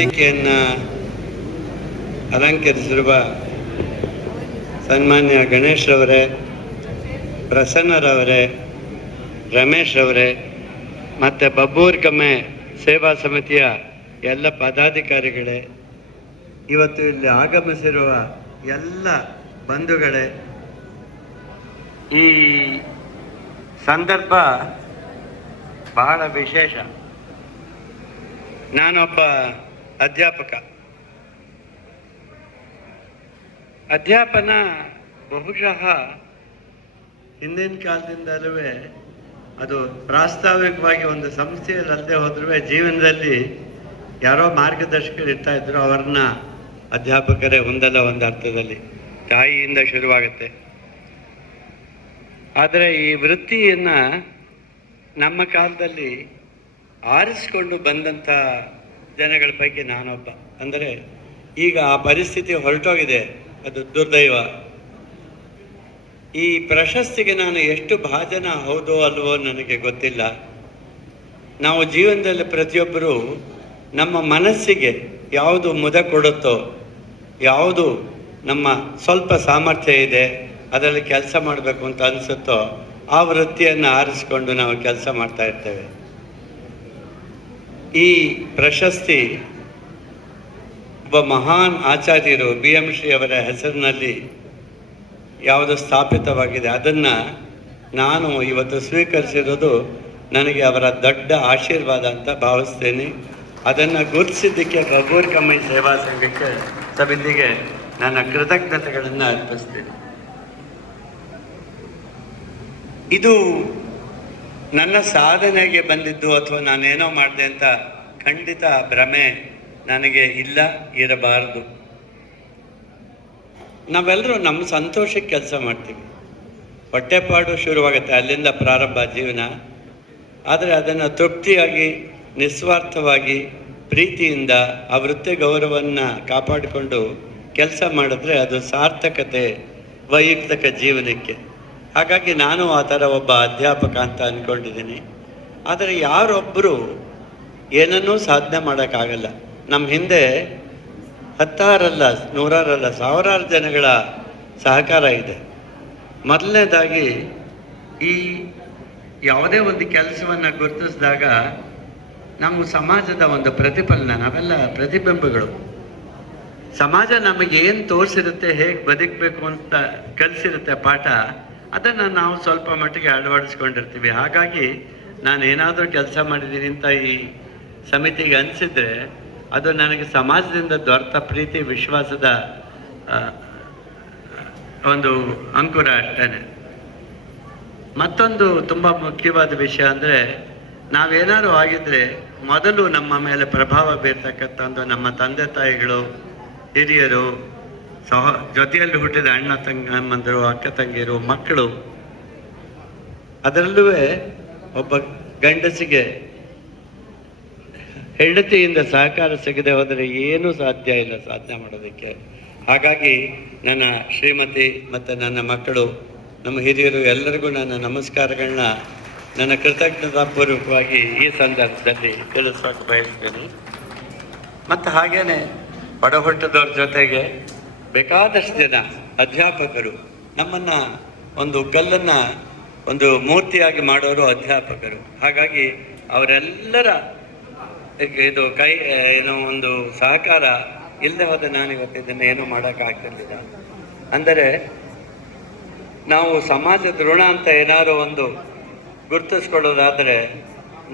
ವೇದಿಕೆಯನ್ನು ಅಲಂಕರಿಸಿರುವ ಸನ್ಮಾನ್ಯ ಗಣೇಶ್ ರವರೇ, ಪ್ರಸನ್ನರವರೇ, ರಮೇಶ್ ರವರೇ ಮತ್ತು ಬಬ್ಬೂರ್ಕಮ್ಮೆ ಸೇವಾ ಸಮಿತಿಯ ಎಲ್ಲ ಪದಾಧಿಕಾರಿಗಳೇ, ಇವತ್ತು ಇಲ್ಲಿ ಆಗಮಿಸಿರುವ ಎಲ್ಲ ಬಂಧುಗಳೇ, ಈ ಸಂದರ್ಭ ಬಹಳ ವಿಶೇಷ. ನಾನೊಬ್ಬ ಅಧ್ಯಾಪನ ಬಹುಶಃ ಹಿಂದಿನ ಕಾಲದಿಂದಲೂ ಅದು ಪ್ರಾಸ್ತಾವಿಕವಾಗಿ ಒಂದು ಸಂಸ್ಥೆಯಲ್ಲಿ ಅಲ್ಲದೆ ಹೋದ್ರೂ ಜೀವನದಲ್ಲಿ ಯಾರೋ ಮಾರ್ಗದರ್ಶಕರು ಇರ್ತಾ ಇದ್ರು, ಅವ್ರನ್ನ ಅಧ್ಯಾಪಕರೇ ಒಂದಲ್ಲ ಒಂದು ಅರ್ಥದಲ್ಲಿ. ತಾಯಿಯಿಂದ ಶುರುವಾಗುತ್ತೆ. ಆದರೆ ಈ ವೃತ್ತಿಯನ್ನು ನಮ್ಮ ಕಾಲದಲ್ಲಿ ಆರಿಸಿಕೊಂಡು ಬಂದಂಥ ಜನಗಳ ಪೈಕಿ ನಾನೊಬ್ಬ. ಅಂದರೆ ಈಗ ಆ ಪರಿಸ್ಥಿತಿ ಹೊರಟೋಗಿದೆ, ಅದು ದುರ್ದೈವ. ಈ ಪ್ರಶಸ್ತಿಗೆ ನಾನು ಎಷ್ಟು ಭಾಜನ ಹೌದೋ ಅಲ್ವೋ ನನಗೆ ಗೊತ್ತಿಲ್ಲ. ನಾವು ಜೀವನದಲ್ಲಿ ಪ್ರತಿಯೊಬ್ಬರೂ ನಮ್ಮ ಮನಸ್ಸಿಗೆ ಯಾವುದು ಮುದ ಕೊಡುತ್ತೋ, ಯಾವುದು ನಮ್ಮ ಸ್ವಲ್ಪ ಸಾಮರ್ಥ್ಯ ಇದೆ ಅದರಲ್ಲಿ ಕೆಲಸ ಮಾಡಬೇಕು ಅಂತ ಅನಿಸುತ್ತೋ ಆ ವೃತ್ತಿಯನ್ನು ಆರಿಸಿಕೊಂಡು ನಾವು ಕೆಲಸ ಮಾಡ್ತಾ ಇರ್ತೇವೆ. ಈ ಪ್ರಶಸ್ತಿ ಒಬ್ಬ ಮಹಾನ್ ಆಚಾರ್ಯರು BM ಶ್ರೀ ಅವರ ಹೆಸರಿನಲ್ಲಿ ಯಾವುದು ಸ್ಥಾಪಿತವಾಗಿದೆ, ಅದನ್ನು ನಾನು ಇವತ್ತು ಸ್ವೀಕರಿಸಿರೋದು ನನಗೆ ಅವರ ದೊಡ್ಡ ಆಶೀರ್ವಾದ ಅಂತ ಭಾವಿಸ್ತೇನೆ. ಅದನ್ನು ಗುರುತಿಸಿದ್ದಕ್ಕೆ ಬಬ್ಬೂರ್ಕಮ್ಮೆ ಸೇವಾ ಸಮಿತಿಗೆ ನನ್ನ ಕೃತಜ್ಞತೆಗಳನ್ನು ಅರ್ಪಿಸ್ತೇನೆ. ಇದು ನನ್ನ ಸಾಧನೆಗೆ ಬಂದಿದ್ದು ಅಥವಾ ನಾನೇನೋ ಮಾಡಿದೆ ಅಂತ ಖಂಡಿತ ಭ್ರಮೆ ನನಗೆ ಇಲ್ಲ, ಇರಬಾರದು. ನಾವೆಲ್ಲರೂ ನಮ್ಮ ಸಂತೋಷಕ್ಕೆ ಕೆಲಸ ಮಾಡ್ತೀವಿ. ಹೊಟ್ಟೆಪಾಡು ಶುರುವಾಗುತ್ತೆ, ಅಲ್ಲಿಂದ ಪ್ರಾರಂಭ ಜೀವನ. ಆದರೆ ಅದನ್ನು ತೃಪ್ತಿಯಾಗಿ, ನಿಸ್ವಾರ್ಥವಾಗಿ, ಪ್ರೀತಿಯಿಂದ ಆ ವೃತ್ತಿ ಗೌರವವನ್ನು ಕಾಪಾಡಿಕೊಂಡು ಕೆಲಸ ಮಾಡಿದ್ರೆ ಅದು ಸಾರ್ಥಕತೆ ವೈಯಕ್ತಿಕ ಜೀವನಕ್ಕೆ. ಹಾಗಾಗಿ ನಾನು ಆ ಥರ ಒಬ್ಬ ಅಧ್ಯಾಪಕ ಅಂತ ಅಂದ್ಕೊಂಡಿದ್ದೀನಿ. ಆದರೆ ಯಾರೊಬ್ಬರು ಏನನ್ನೂ ಸಾಧನೆ ಮಾಡೋಕ್ಕಾಗಲ್ಲ. ನಮ್ಮ ಹಿಂದೆ ಹತ್ತಾರಲ್ಲ, ನೂರಾರಲ್ಲ, ಸಾವಿರಾರು ಜನಗಳ ಸಹಕಾರ ಇದೆ. ಮೊದಲನೇದಾಗಿ ಈ ಯಾವುದೇ ಒಂದು ಕೆಲಸವನ್ನು ಗುರುತಿಸಿದಾಗ ನಮ್ಮ ಸಮಾಜದ ಒಂದು ಪ್ರತಿಫಲನ, ನಾವೆಲ್ಲ ಪ್ರತಿಬಿಂಬಗಳು. ಸಮಾಜ ನಮಗೆ ಏನು ತೋರಿಸಿರುತ್ತೆ, ಹೇಗೆ ಬದುಕಬೇಕು ಅಂತ ಕಲಿಸಿರುತ್ತೆ ಪಾಠ, ಅದನ್ನು ನಾವು ಸ್ವಲ್ಪ ಮಟ್ಟಿಗೆ ಅಳವಡಿಸ್ಕೊಂಡಿರ್ತೀವಿ. ಹಾಗಾಗಿ ನಾನು ಏನಾದರೂ ಕೆಲಸ ಮಾಡಿದ್ದೀನಿ ಅಂತ ಈ ಸಮಿತಿಗೆ ಅನಿಸಿದ್ರೆ ಅದು ನನಗೆ ಸಮಾಜದಿಂದ ದೊರೆತ ಪ್ರೀತಿ, ವಿಶ್ವಾಸದ ಒಂದು ಅಂಕುರ ಅಷ್ಟೇ. ಮತ್ತೊಂದು ತುಂಬ ಮುಖ್ಯವಾದ ವಿಷಯ ಅಂದರೆ, ನಾವೇನಾದ್ರು ಆಗಿದ್ರೆ ಮೊದಲು ನಮ್ಮ ಮೇಲೆ ಪ್ರಭಾವ ಬೀರ್ತಕ್ಕಂಥ ನಮ್ಮ ತಂದೆ ತಾಯಿಗಳು, ಹಿರಿಯರು, ಜೊತೆಯಲ್ಲಿ ಹುಟ್ಟಿದ ಅಣ್ಣ ತಂಗಮ್ಮಂದರು, ಅಕ್ಕ ತಂಗಿಯರು, ಮಕ್ಕಳು. ಅದರಲ್ಲೂ ಒಬ್ಬ ಗಂಡಸಿಗೆ ಹೆಂಡತಿಯಿಂದ ಸಹಕಾರ ಸಿಗದೆ ಹೋದರೆ ಏನೂ ಸಾಧ್ಯ ಇಲ್ಲ ಸಾಧನೆ ಮಾಡೋದಕ್ಕೆ. ಹಾಗಾಗಿ ನನ್ನ ಶ್ರೀಮತಿ ಮತ್ತು ನನ್ನ ಮಕ್ಕಳು, ನಮ್ಮ ಹಿರಿಯರು ಎಲ್ಲರಿಗೂ ನನ್ನ ನಮಸ್ಕಾರಗಳನ್ನ ನನ್ನ ಕೃತಜ್ಞತಾಪೂರ್ವಕವಾಗಿ ಈ ಸಂದರ್ಭದಲ್ಲಿ ತಿಳಿಸೋಕೆ ಬಯಸ್ತೇನೆ. ಮತ್ತು ಹಾಗೇನೆ ಬಡಹೊಟ್ಟದವ್ರ ಜೊತೆಗೆ ಬೇಕಾದಷ್ಟು ಜನ ಅಧ್ಯಾಪಕರು, ನಮ್ಮನ್ನು ಒಂದು ಕಲ್ಲನ್ನು ಒಂದು ಮೂರ್ತಿಯಾಗಿ ಮಾಡೋರು ಅಧ್ಯಾಪಕರು. ಹಾಗಾಗಿ ಅವರೆಲ್ಲರ ಇದು ಏನೋ ಒಂದು ಸಹಕಾರ ಇಲ್ಲದೆ ಹೋದ ನಾನು ಇವತ್ತಿದ್ದನ್ನು ಏನೂ ಮಾಡೋಕ್ಕಾಗ್ತಿರ್ಲಿಲ್ಲ. ಅಂದರೆ ನಾವು ಸಮಾಜದ ಋಣ ಅಂತ ಏನಾದ್ರು ಒಂದು ಗುರುತಿಸ್ಕೊಳ್ಳೋದಾದರೆ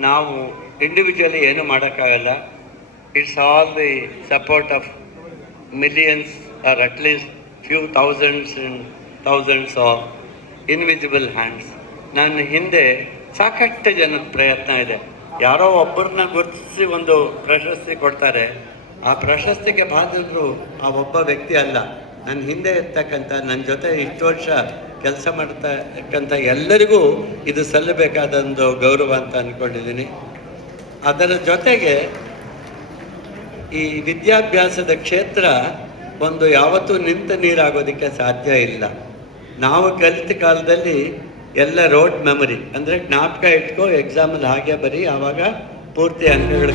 ನಾವು ಇಂಡಿವಿಜುವಲಿ ಏನೂ ಮಾಡೋಕ್ಕಾಗಲ್ಲ. It's all the support of millions or at least few thousands and thousands of invisible hands. ನನ್ನ ಹಿಂದೆ ಸಾಕಷ್ಟು ಜನದ ಪ್ರಯತ್ನ ಇದೆ. ಯಾರೋ ಒಬ್ಬರನ್ನ ಗುರುತಿಸಿ ಒಂದು ಪ್ರಶಸ್ತಿ ಕೊಡ್ತಾರೆ, ಆ ಪ್ರಶಸ್ತಿಗೆ ಬಾಧಿದ್ರು ಆ ಒಬ್ಬ ವ್ಯಕ್ತಿ ಅಲ್ಲ, ನನ್ನ ಹಿಂದೆ ಇರ್ತಕ್ಕಂಥ, ನನ್ನ ಜೊತೆ ಇಷ್ಟು ವರ್ಷ ಕೆಲಸ ಮಾಡ್ತಕ್ಕಂಥ ಎಲ್ಲರಿಗೂ ಇದು ಸಲ್ಲಬೇಕಾದೊಂದು ಗೌರವ ಅಂತ ಅಂದ್ಕೊಂಡಿದ್ದೀನಿ. ಅದರ ಜೊತೆಗೆ ಈ ವಿದ್ಯಾಭ್ಯಾಸದ ಕ್ಷೇತ್ರ ಒಂದು ಯಾವತ್ತೂ ನಿಂತ ನೀರಾಗೋದಕ್ಕೆ ಸಾಧ್ಯ ಇಲ್ಲ. ನಾವು ಕಲಿತ ಕಾಲದಲ್ಲಿ ಎಲ್ಲ ರೋಡ್ ಮೆಮೊರಿ, ಅಂದರೆ ಜ್ಞಾಪಕ ಇಟ್ಕೋ, ಎಕ್ಸಾಮಲ್ಲಿ ಹಾಗೆ ಬರೀ, ಆವಾಗ ಪೂರ್ತಿ ಅಂಕಗಳು